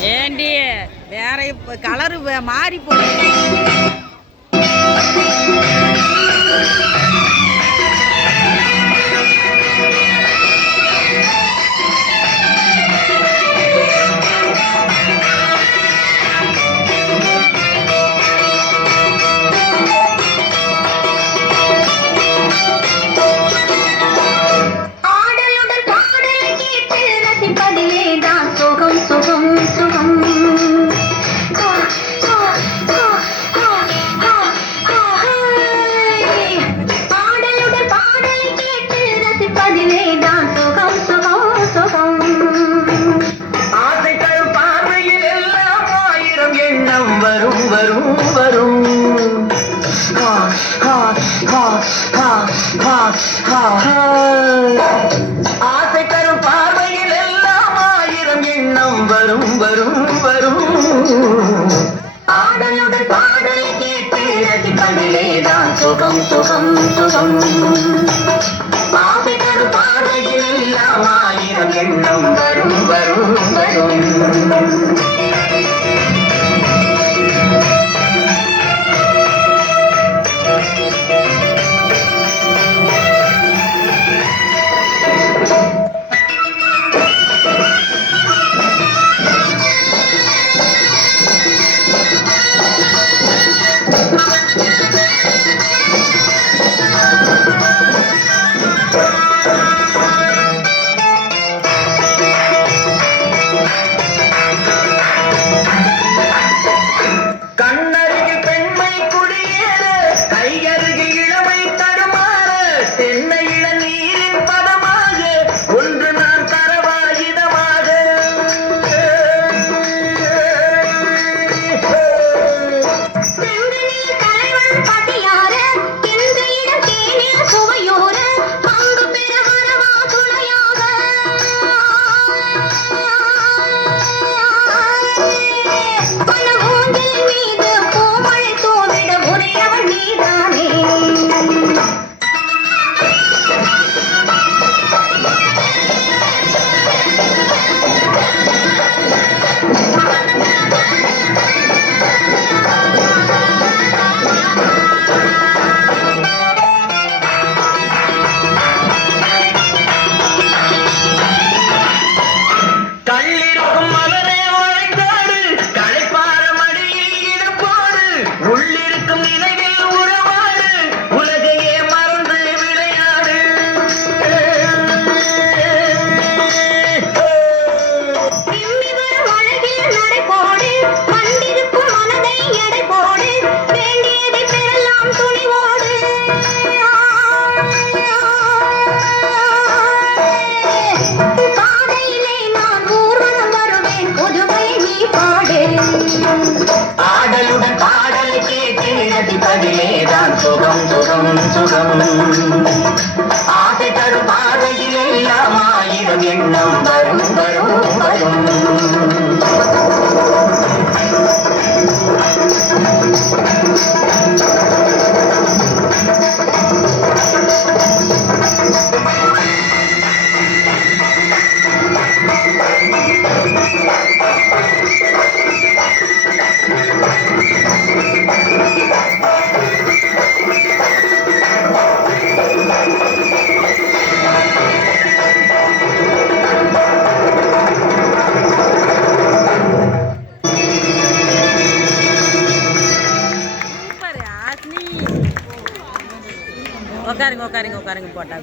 ஏண்டி வேற கலரு மாறி போகுது. வரும் வரும் வரும் ஆசை தரும் பார்வையில் எல்லாம் ஆயிரம் எண்ணம் வரும் வரும் வரும். ஆடலுடன் பாடலை கேட்டு ரசிப்பதிலேதான் சுகம் சுகம் சுகம். ஆசை தரும் பார்வையில் எல்லாம் ஆயிரம் எண்ணம் வரும் வரும் வரும். ஆடலுடன் பாடலை கேட்டு ரசிப்பதிலேதான் சுகம் சுகம் சுகம். ஆசை தரும் பார்வையில் எல்லாம் ஆயிரம் எண்ணம் வரும் வரும் வரும். உட்காருங்க உட்காருங்க உட்காருங்க போட்டா